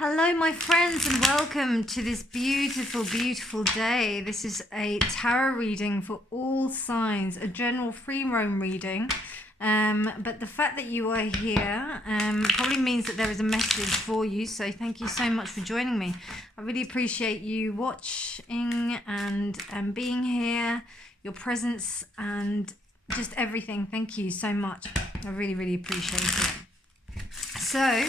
Hello, my friends, and welcome to this beautiful, beautiful day. This is a tarot reading for all signs, a general free roam reading. But the fact that you are here probably means that there is a message for you. So thank you so much for joining me. I really appreciate you watching and being here, your presence, and just everything. Thank you so much. I really, really appreciate it. So,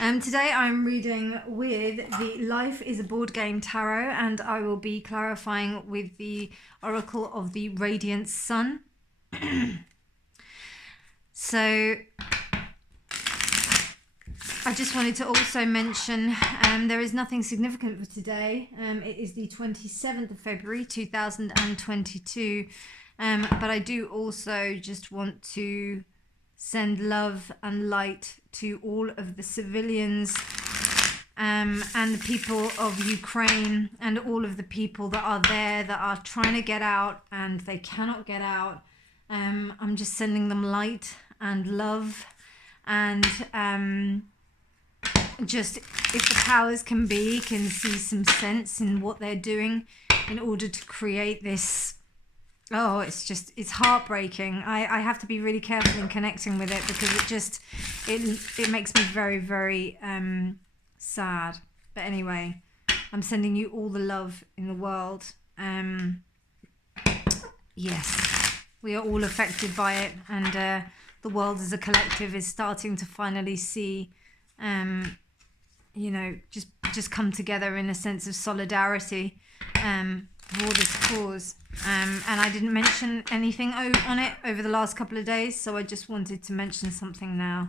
today I'm reading with the Life is a Board Game Tarot, and I will be clarifying with the Oracle of the Radiant Sun. So, I just wanted to also mention there is nothing significant for today. It is the 27th of February 2022, but I do also just want to send love and light to all of the civilians and the people of Ukraine and all of the people that are there that are trying to get out and they cannot get out. I'm just sending them light and love, and just if the powers can see some sense in what they're doing in order to create this. Oh, it's heartbreaking. I have to be really careful in connecting with it because it makes me very, very sad. But anyway, I'm sending you all the love in the world. Yes, we are all affected by it, and the world as a collective is starting to finally see, just come together in a sense of solidarity for this cause. And I didn't mention anything on it over the last couple of days, so I just wanted to mention something now.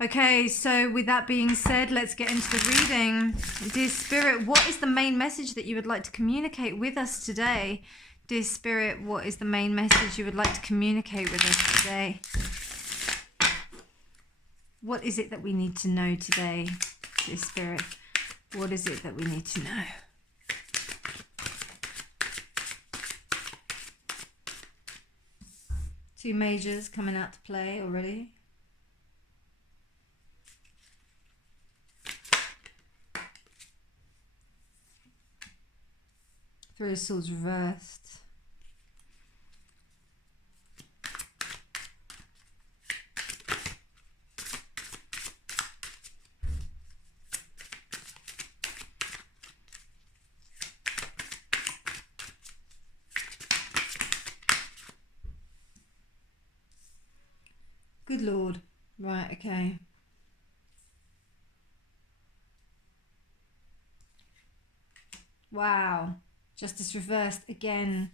Okay, so with that being said, let's get into the reading. Dear Spirit, what is the main message that you would like to communicate with us today? Dear Spirit, what is the main message you would like to communicate with us today? What is it that we need to know today, dear Spirit? What is it that we need to know? Two majors coming out to play already. Three of Swords reversed. Good Lord. Right, okay. Wow. Justice reversed again.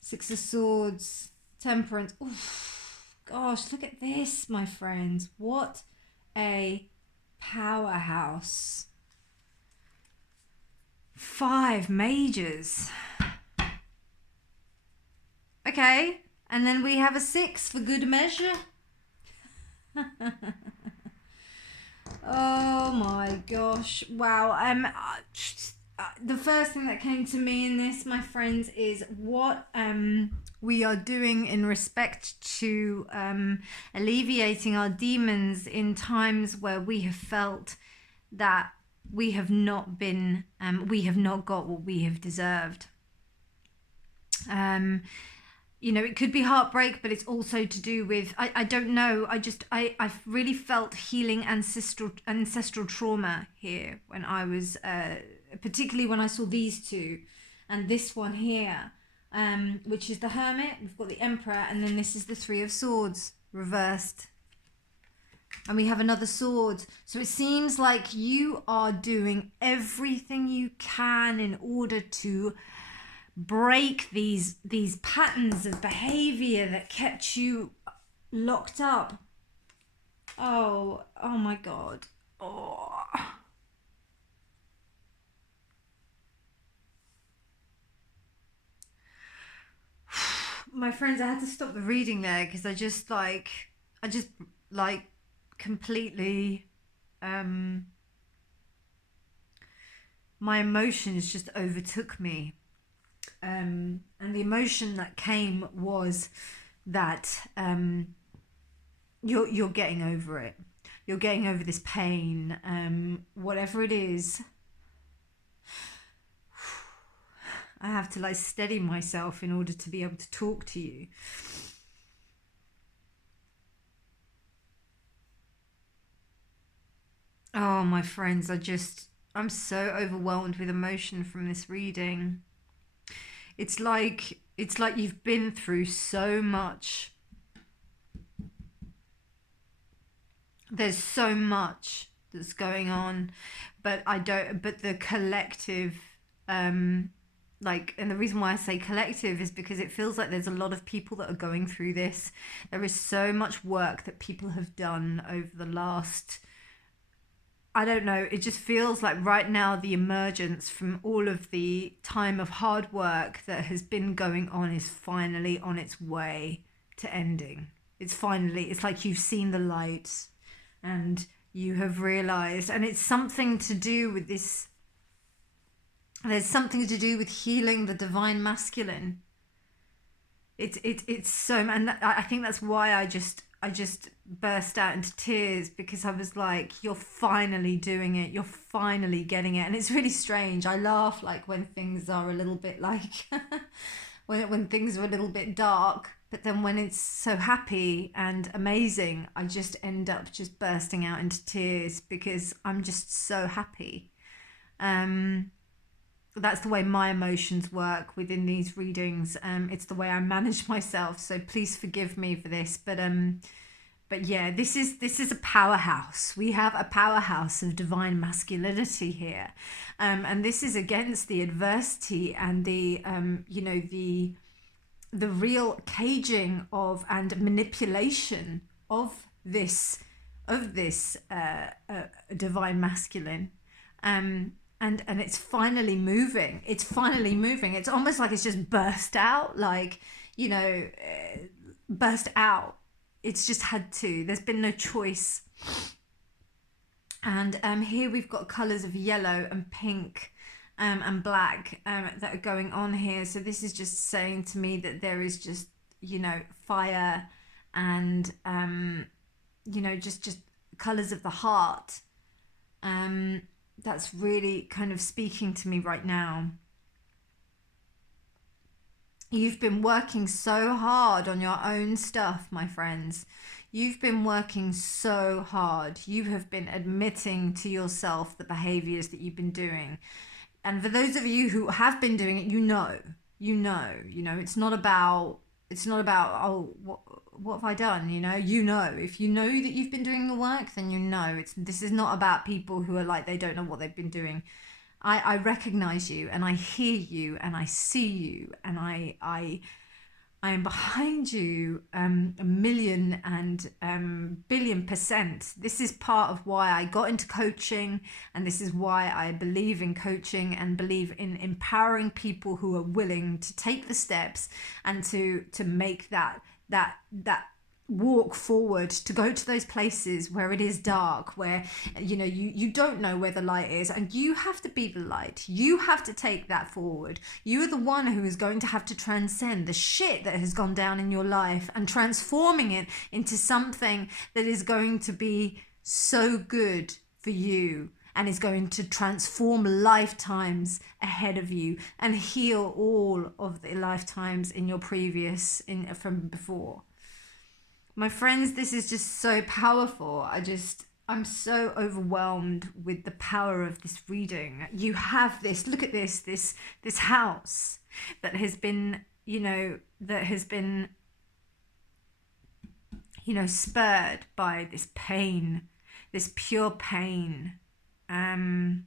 Six of Swords. Temperance. Oof. Gosh, look at this, my friends. What a powerhouse. Five majors. Okay. And then we have a 6 for good measure. Oh my gosh. Wow. The first thing that came to me in this, my friends, is what we are doing in respect to alleviating our demons in times where we have felt that we have not been, we have not got what we have deserved. It could be heartbreak, but it's also to do with, I don't know, I've really felt healing ancestral trauma here when I was, particularly when I saw these two, and this one here, which is the Hermit. We've got the Emperor, and then this is the Three of Swords reversed. And we have another sword. So it seems like you are doing everything you can in order to break these patterns of behavior that kept you locked up. Oh my God. Oh. My friends, I had to stop the reading there because I just completely my emotions just overtook me. And the emotion that came was that you're getting over it. you're getting over this pain, whatever it is. I have to like steady myself in order to be able to talk to you. Oh, my friends, I'm so overwhelmed with emotion from this reading. It's like you've been through so much. There's so much that's going on, but the collective, and the reason why I say collective is because it feels like there's a lot of people that are going through this. There is so much work that people have done over the last, I don't know, it just feels like right now the emergence from all of the time of hard work that has been going on is finally on its way to ending. It's like you've seen the light and you have realized, and it's something to do with this, there's something to do with healing the divine masculine. It's so, and I think that's why I just burst out into tears, because I was like, you're finally doing it, you're finally getting it. And it's really strange. I laugh like when things are a little bit like when things are a little bit dark, but then when it's so happy and amazing, I just end up just bursting out into tears because I'm just so happy. That's the way my emotions work within these readings. It's the way I manage myself, so please forgive me for this, but yeah, this is a powerhouse. We have a powerhouse of divine masculinity here, and this is against the adversity and the the real caging of and manipulation of this divine masculine. And it's finally moving. It's finally moving. It's almost like it's just burst out, like, burst out. It's just had to. There's been no choice. And here we've got colours of yellow and pink and black that are going on here. So this is just saying to me that there is just, fire and, just colours of the heart. That's really kind of speaking to me right now. You've been working so hard on your own stuff, my friends. You've been working so hard. You have been admitting to yourself the behaviors that you've been doing. And for those of you who have been doing it, it's not about, oh, what have I done? If you know that you've been doing the work, then this is not about people who are like, they don't know what they've been doing. I recognize you, and I hear you, and I see you, and I am behind you a million and billion%. This is part of why I got into coaching, and this is why I believe in coaching and believe in empowering people who are willing to take the steps and to make that walk forward, to go to those places where it is dark, where you don't know where the light is, and you have to be the light. You have to take that forward. You are the one who is going to have to transcend the shit that has gone down in your life and transforming it into something that is going to be so good for you and is going to transform lifetimes ahead of you and heal all of the lifetimes in your from before. My friends, this is just so powerful. I'm so overwhelmed with the power of this reading. You have this, look at this house that has been, spurred by this pain, this pure pain. And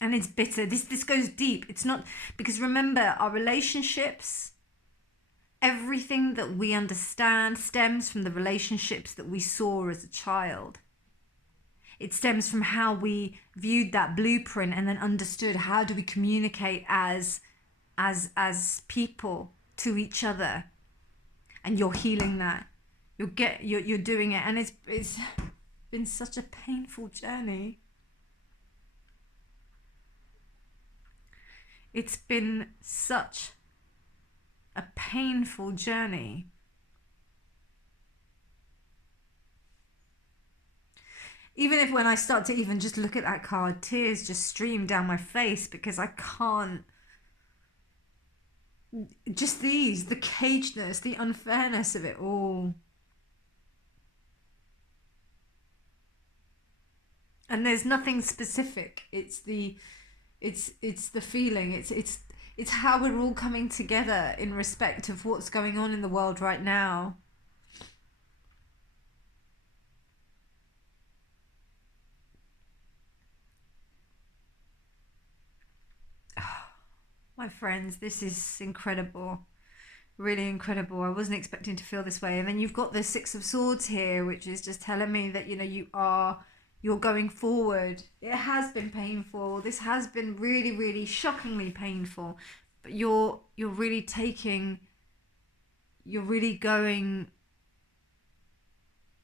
it's bitter. This goes deep. It's not, because remember, our relationships, everything that we understand stems from the relationships that we saw as a child. It stems from how we viewed that blueprint and then understood how do we communicate as people to each other. And you're healing that. You're doing it, and it's been such a painful journey. It's been such a painful journey. even if when I start to even just look at that card, tears just stream down my face because I can't. Just the cagedness, the unfairness of it all. And there's nothing specific. It's the feeling. It's how we're all coming together in respect of what's going on in the world right now. My friends, this is incredible. Really incredible. I wasn't expecting to feel this way. And then you've got the Six of Swords here, which is just telling me that, you know, you're going forward. It has been painful. This has been really, really shockingly painful. But you're really going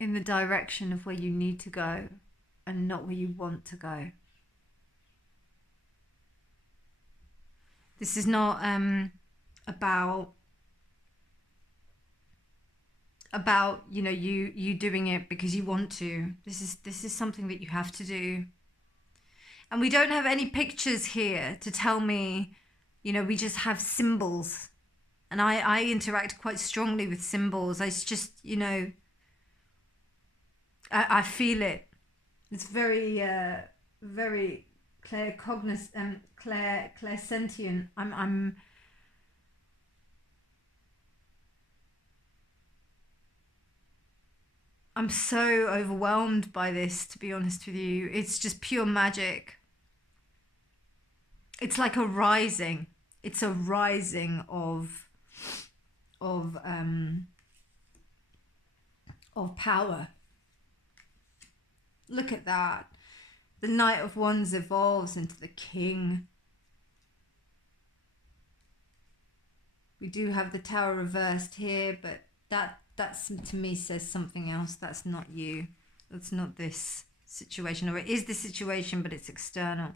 in the direction of where you need to go and not where you want to go. This is not about you know you doing it because you want to. This is something that you have to do. And we don't have any pictures here to tell me, you know, we just have symbols. And I interact quite strongly with symbols. It's just, you know, I feel it. It's very very clairsentient. I'm so overwhelmed by this, to be honest with you. It's just pure magic. It's like a rising. It's a rising of power. Look at that. The Knight of Wands evolves into the King. We do have the Tower reversed here, but that's to me says something else. That's not you. That's not this situation. Or it is the situation, but it's external.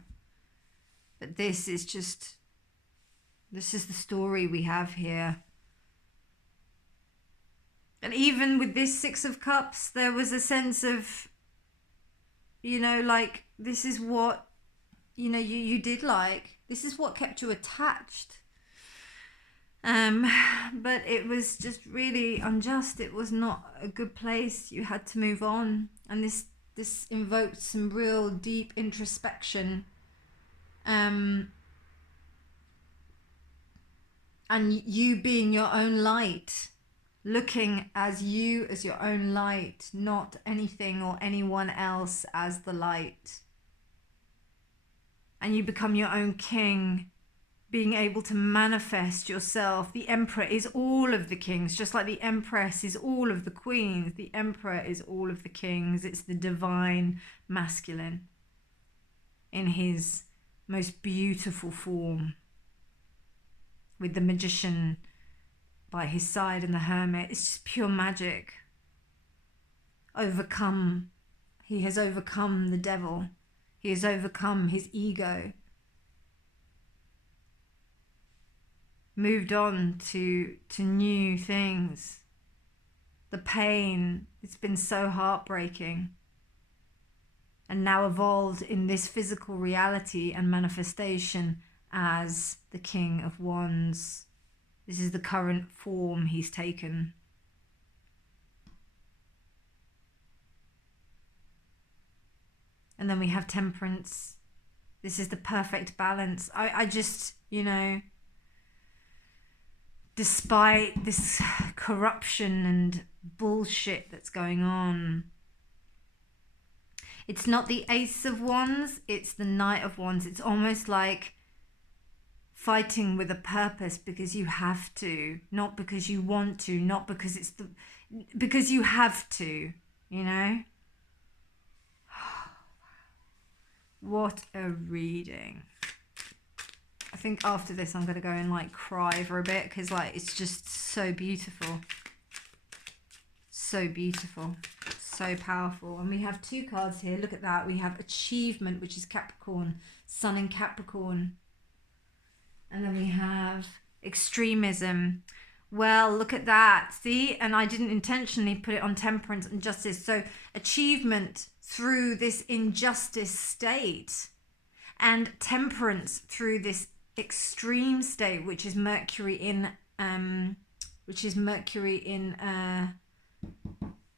But this is the story we have here. And even with this Six of Cups, there was a sense of, you know, like, this is what, you know, you did like. This is what kept you attached. But it was just really unjust. It was not a good place. You had to move on. And this invoked some real deep introspection. And you being your own light. Looking as you as your own light, not anything or anyone else as the light. And you become your own king, being able to manifest yourself. The Emperor is all of the kings, just like the Empress is all of the queens. The Emperor is all of the kings. It's the divine masculine in his most beautiful form, with the magician by his side and the hermit. It's just pure magic. Overcome. He has overcome the devil. He has overcome his ego. Moved on to new things. The pain, it's been so heartbreaking. And now evolved in this physical reality and manifestation as the King of Wands. This is the current form he's taken. And then we have Temperance. This is the perfect balance. I just, you know, despite this corruption and bullshit that's going on, it's not the Ace of Wands, it's the Knight of Wands. It's almost like fighting with a purpose because you have to, not because you want to, not because because you have to, you know? What a reading. I think after this I'm going to go and like cry for a bit because like it's just so beautiful. So beautiful. So powerful. And we have two cards here. Look at that. We have Achievement, which is Capricorn. Sun in Capricorn. And then we have Extremism. Well, look at that. See? And I didn't intentionally put it on Temperance and Justice. So Achievement through this injustice state, and temperance through this extreme state, which is Mercury in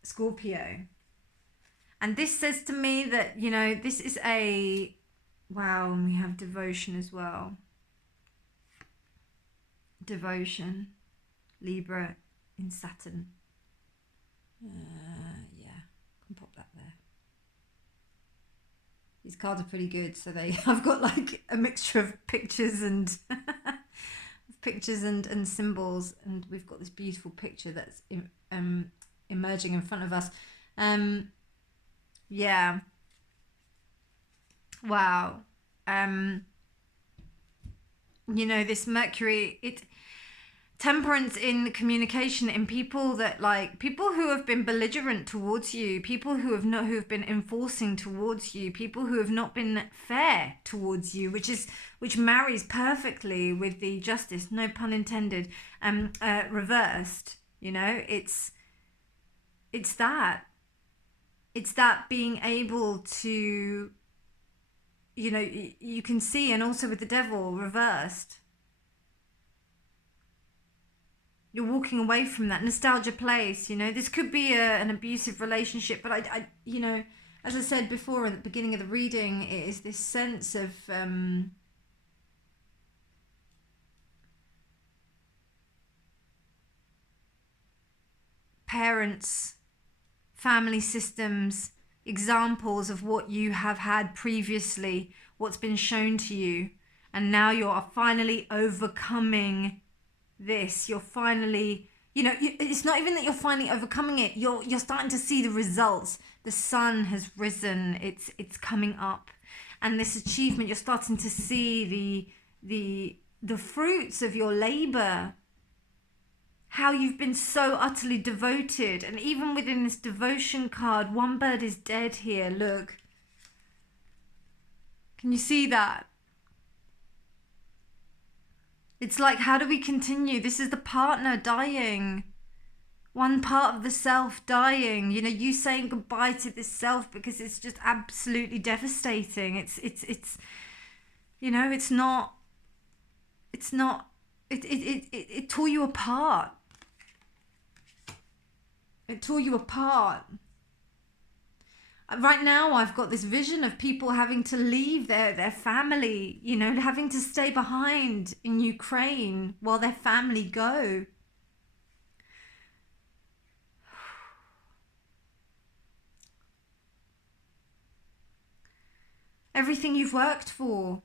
Scorpio. And this says to me that, you know, this is a, wow, and we have devotion as well. Devotion, Libra in Saturn. Yeah, can pop that there. These cards are pretty good, so I've got like a mixture of pictures and pictures and symbols, and we've got this beautiful picture that's emerging in front of us. Yeah. Wow. You know, this Mercury, temperance in communication, in people that, like, people who have been belligerent towards you, people who have been enforcing towards you, people who have not been fair towards you, which marries perfectly with the justice, no pun intended, reversed. You know, it's that being able to, you know, you can see, and also with the devil reversed, you're walking away from that nostalgia place. You know, this could be an abusive relationship, but I, you know, as I said before at the beginning of the reading, it is this sense of parents, family systems, examples of what you have had previously, what's been shown to you, and now you're finally overcoming this. You're finally, you know, it's not even that you're finally overcoming it, you're starting to see the results. The sun has risen, it's coming up, and this achievement, you're starting to see the fruits of your labor, how you've been so utterly devoted. And even within this devotion card, one bird is dead here. Look, can you see that? It's like, how do we continue? This is the partner dying, one part of the self dying, you know, you saying goodbye to this self, because it's just absolutely devastating. It's you know, it tore you apart. It tore you apart. Right now, I've got this vision of people having to leave their family, you know, having to stay behind in Ukraine while their family go. Everything you've worked for.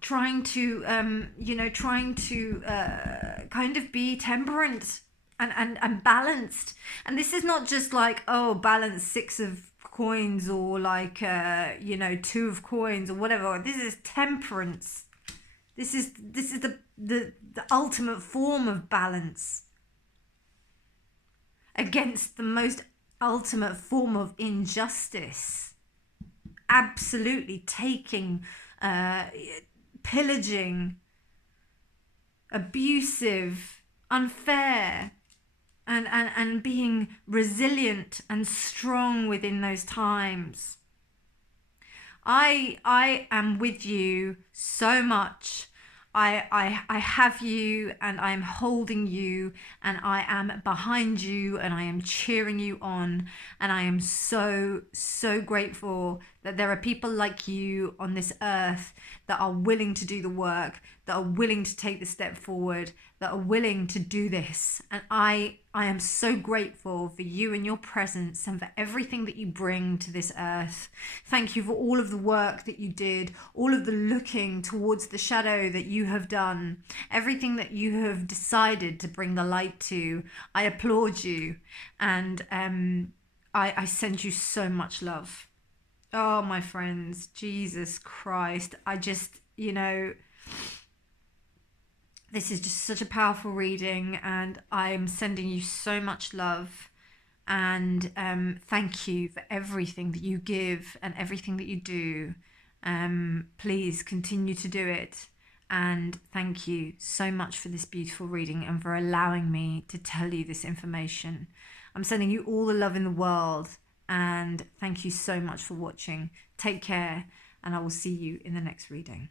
Trying to, kind of be temperate and balanced. And this is not just like, oh, balance 6 of coins, or like, 2 of coins, or whatever. This is temperance. This is the ultimate form of balance against the most ultimate form of injustice. Absolutely taking, pillaging, abusive, unfair, and being resilient and strong within those times. I am with you so much. I have you, and I am holding you, and I am behind you, and I am cheering you on, and I am so grateful that there are people like you on this earth that are willing to do the work, that are willing to take the step forward, that are willing to do this. And I am so grateful for you and your presence, and for everything that you bring to this earth. Thank you for all of the work that you did, all of the looking towards the shadow that you have done, everything that you have decided to bring the light to. I applaud you, and I send you so much love. Oh, my friends, Jesus Christ. I just, you know, this is just such a powerful reading, and I'm sending you so much love. And thank you for everything that you give and everything that you do. Please continue to do it. And thank you so much for this beautiful reading and for allowing me to tell you this information. I'm sending you all the love in the world, and thank you so much for watching. Take care, and I will see you in the next reading.